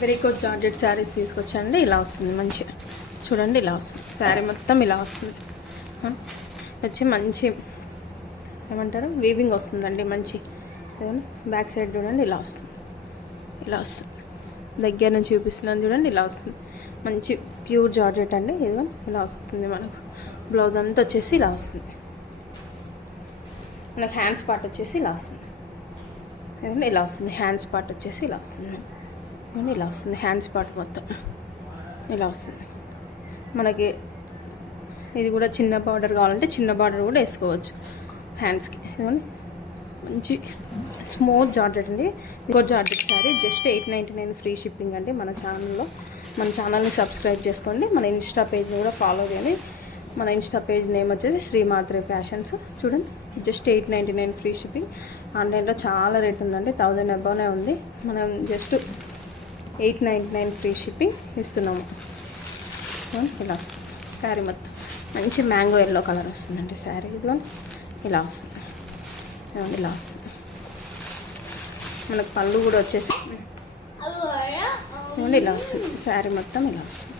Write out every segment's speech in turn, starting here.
వెరీకోట్ georgette saris తీసుకొచ్చానండి. ఇలా వస్తుంది మంచిగా చూడండి. ఇలా వస్తుంది శారీ మొత్తం ఇలా వస్తుంది. వచ్చి మంచి ఏమంటారు వీవింగ్ వస్తుందండి. మంచి బ్యాక్ సైడ్ చూడండి ఇలా వస్తుంది. ఇలా వస్తుంది. దగ్గర నుంచి చూపిస్తున్నాను చూడండి. ఇలా వస్తుంది. మంచి ప్యూర్ జార్జెట్ అండి. ఇదిగో ఇలా వస్తుంది. మనకు బ్లౌజ్ అంతా వచ్చేసి ఇలా వస్తుంది. మనకు హ్యాండ్స్ పార్ట్ వచ్చేసి ఇలా వస్తుంది. ఏదండి ఇలా వస్తుంది. హ్యాండ్స్ పార్ట్ వచ్చేసి ఇలా వస్తుంది. ఇలా వస్తుంది. హ్యాండ్స్ పార్ట్ మొత్తం ఇలా వస్తుంది. మనకి ఇది కూడా చిన్న బార్డర్ కావాలంటే చిన్న బార్డర్ కూడా వేసుకోవచ్చు హ్యాండ్స్కి. ఇదిగోండి మంచి స్మూత్ జార్జెట్ అండి. ఇంకో georgette sari just 899 free shipping అండి. మన ఛానల్ని సబ్స్క్రైబ్ చేసుకోండి. మన ఇన్స్టా పేజ్ని కూడా ఫాలో చేయండి. మన ఇన్స్టా పేజ్ నేమ్ వచ్చేసి శ్రీమాత్రే ఫ్యాషన్స్. చూడండి జస్ట్ 899 ఫ్రీ షిప్పింగ్. ఆన్లైన్లో చాలా రేట్ ఉందండి. 1000 అబౌనే ఉంది. మనం జస్ట్ 899 ఫ్రీ షిప్పింగ్ ఇస్తున్నాము. ఇలా వస్తుంది శారీ మొత్తం. మంచి మ్యాంగో ఎల్లో కలర్ వస్తుందండి శారీ. ఇదిగో ఇలా వస్తుంది. ఇలా వస్తుంది. మనకు పళ్ళు కూడా వచ్చేసి ఇలా వస్తుంది. శారీ మొత్తం ఇలా వస్తుంది.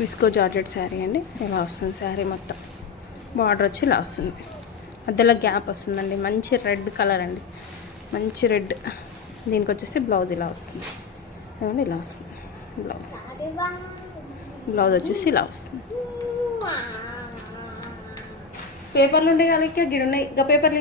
విస్కో జార్జెట్ శారీ అండి. ఇలా వస్తుంది శారీ మొత్తం. బార్డర్ వచ్చి ఇలా వస్తుంది. మధ్యలో గ్యాప్ వస్తుందండి. మంచి రెడ్ కలర్ అండి. మంచి రెడ్. దీనికి వచ్చేసి బ్లౌజ్ ఇలా వస్తుంది. ఇలా వస్తుంది బ్లౌజ్ వచ్చేసి ఇలా వస్తుంది. పేపర్లు ఉండే కానీ గిడున్నాయి. ఇంకా పేపర్లు